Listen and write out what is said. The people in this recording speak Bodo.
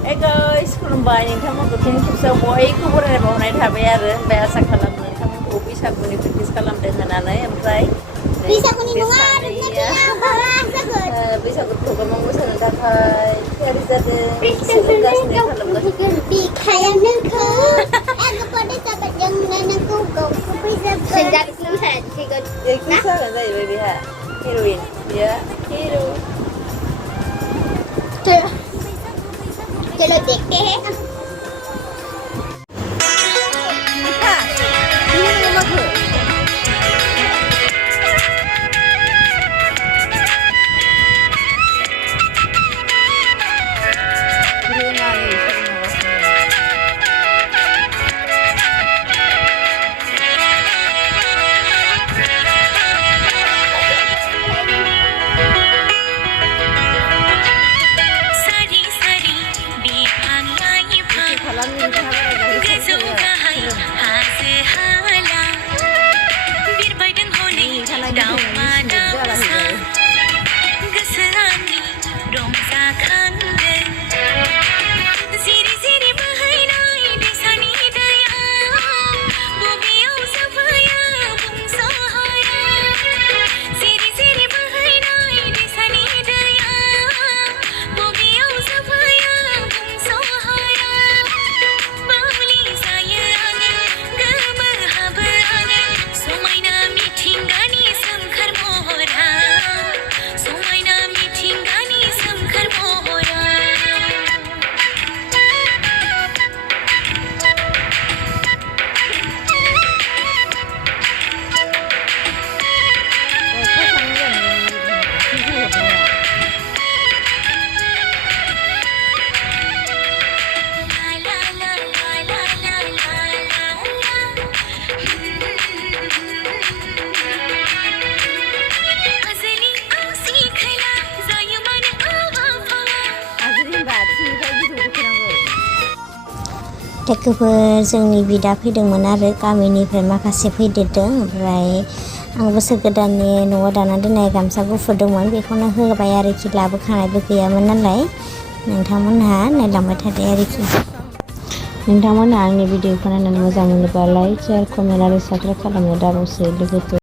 guys, खुलुमबाय नोंथांमोनखौ फिन खेबसेयाव बयखौबो रायबावनाय थाबाय आरो ओमफ्राय आसा खालामो नोंथांमोनखौ बैसागुनि प्रेक्टिस खालामदों होननानै ओमफ्राय बैसागुनि नङा बैसागु प्रग्रामाव मोसानो थाखाय थियारि जादों सोलोंगासिनो खालामगासिनो बिखाया नोंखौ आङो pada sahabat yang nanaku gaवखौ बैसागु senjata जागोन जाहैबाय बेहा हिर'इन बियो हिर' चलो देखते हैं लोगोफोर जोंनि बिदा फैदोंमोन आरो गामिनिफ्राय माखासे फैदेरदों ओमफ्राय आं बोसोर गोदाननि न'आव दाना दोननाय गामसा गुफुर दंमोन बेखौनो होबाय आरोखि लाबोखानायबो गैयामोन नालाय नोंथांमोनहा नायलांबाय थादो आरोखि नोंथांमोनहा आंनि भिडिअखौ नायनानै मोजां मोनोबा लाइक शेयार कमेन्ट आरो साबस्क्राइब खालामनो दाबावसो लोगोफोर